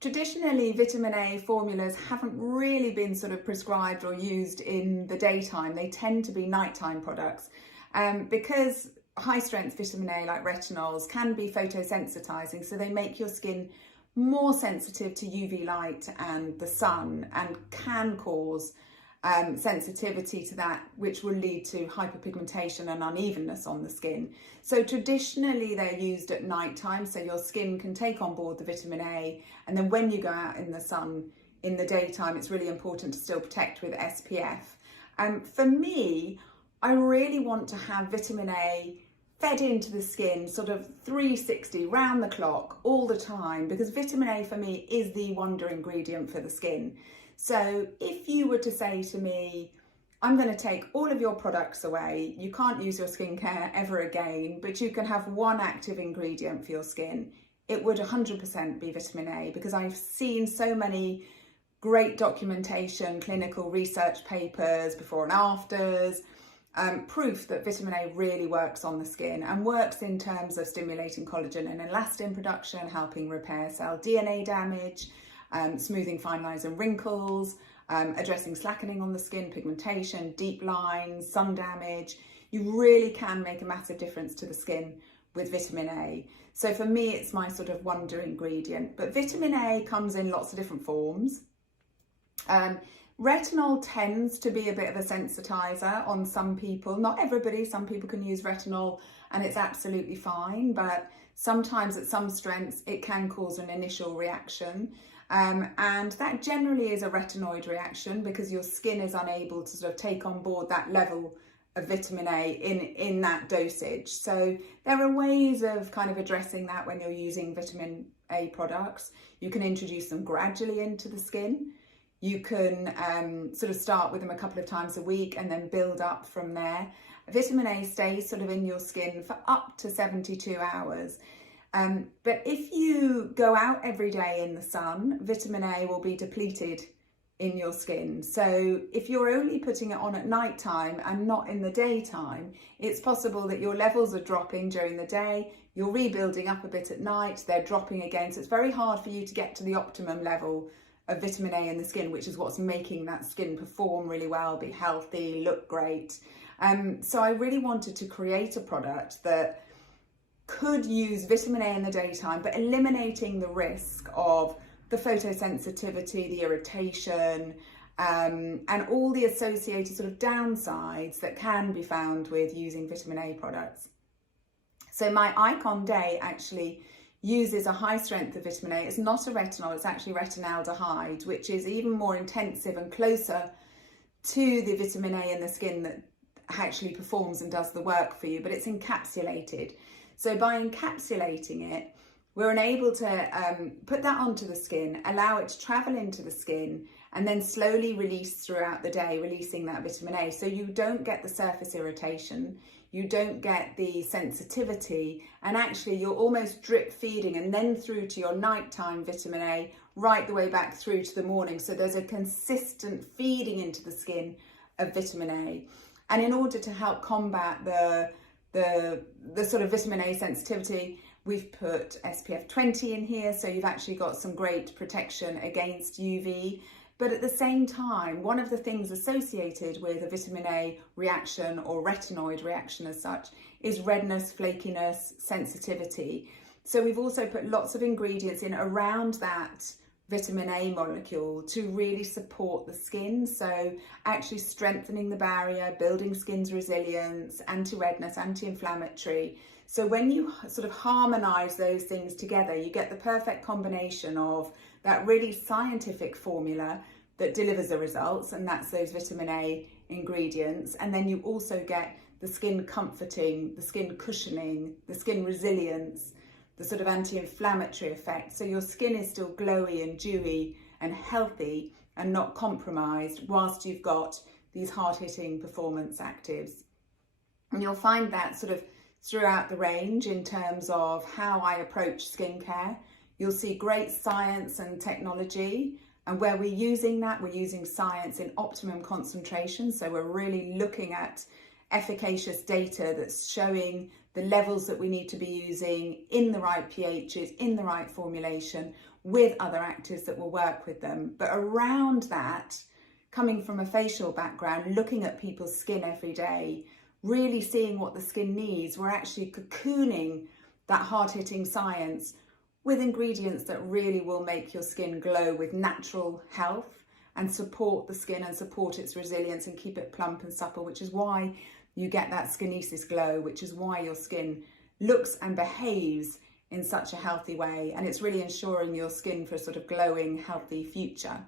Traditionally, vitamin A formulas haven't really been sort of prescribed or used in the daytime. They tend to be nighttime products because high strength vitamin A like retinols can be photosensitizing, so they make your skin more sensitive to UV light and the sun, and can cause sensitivity to that, which will lead to hyperpigmentation and unevenness on the skin. So traditionally they're used at night time, so your skin can take on board the vitamin A, and then when you go out in the sun in the daytime, it's really important to still protect with SPF. For me, I really want to have vitamin A fed into the skin sort of 360 round the clock all the time, because vitamin A for me is the wonder ingredient for the skin. So if you were to say to me, I'm going to take all of your products away, you can't use your skincare ever again, but you can have one active ingredient for your skin, it would 100% be vitamin A, because I've seen so many great documentation, clinical research papers, before and afters, proof that vitamin A really works on the skin and works in terms of stimulating collagen and elastin production, helping repair cell DNA damage, smoothing fine lines and wrinkles, addressing slackening on the skin, pigmentation, deep lines, sun damage. You really can make a massive difference to the skin with vitamin A. So for me, it's my sort of wonder ingredient. But vitamin A comes in lots of different forms. Retinol tends to be a bit of a sensitizer on some people. Not everybody, some people can use retinol and it's absolutely fine, but sometimes at some strengths it can cause an initial reaction. And that generally is a retinoid reaction, because your skin is unable to sort of take on board that level of vitamin A in that dosage. So there are ways of kind of addressing that when you're using vitamin A products. You can introduce them gradually into the skin. You can sort of start with them a couple of times a week and then build up from there. Vitamin A stays sort of in your skin for up to 72 hours. But if you go out every day in the sun, vitamin A will be depleted in your skin. So if you're only putting it on at night time and not in the daytime, it's possible that your levels are dropping during the day, you're rebuilding up a bit at night, they're dropping again. So it's very hard for you to get to the optimum level of vitamin A in the skin, which is what's making that skin perform really well, be healthy, look great. So I really wanted to create a product that could use vitamin A in the daytime, but eliminating the risk of the photosensitivity, the irritation, and all the associated sort of downsides that can be found with using vitamin A products. So my Icon Day actually uses a high strength of vitamin A. It's not a retinol, it's actually retinaldehyde, which is even more intensive and closer to the vitamin A in the skin that actually performs and does the work for you, but it's encapsulated. So by encapsulating it, we're able to put that onto the skin, allow it to travel into the skin, and then slowly release throughout the day, releasing that vitamin A. So you don't get the surface irritation, you don't get the sensitivity, and actually you're almost drip feeding and then through to your nighttime vitamin A, right the way back through to the morning. So there's a consistent feeding into the skin of vitamin A. And in order to help combat the sort of vitamin A sensitivity, we've put SPF 20 in here, so you've actually got some great protection against UV. But at the same time, one of the things associated with a vitamin A reaction, or retinoid reaction as such, is redness, flakiness, sensitivity. So we've also put lots of ingredients in around that vitamin A molecule to really support the skin. So actually strengthening the barrier, building skin's resilience, anti-redness, anti-inflammatory. So when you sort of harmonize those things together, you get the perfect combination of that really scientific formula that delivers the results, and that's those vitamin A ingredients. And then you also get the skin comforting, the skin cushioning, the skin resilience, the sort of anti-inflammatory effect. So your skin is still glowy and dewy and healthy and not compromised, whilst you've got these hard-hitting performance actives. And you'll find that sort of throughout the range in terms of how I approach skincare. You'll see great science and technology, and where we're using that, we're using science in optimum concentration. So we're really looking at efficacious data that's showing the levels that we need to be using in the right pHs, in the right formulation, with other actors that will work with them. But around that, coming from a facial background, looking at people's skin every day, really seeing what the skin needs, we're actually cocooning that hard-hitting science with ingredients that really will make your skin glow with natural health and support the skin and support its resilience and keep it plump and supple, which is why you get that skinesis glow, which is why your skin looks and behaves in such a healthy way. And it's really ensuring your skin for a sort of glowing, healthy future.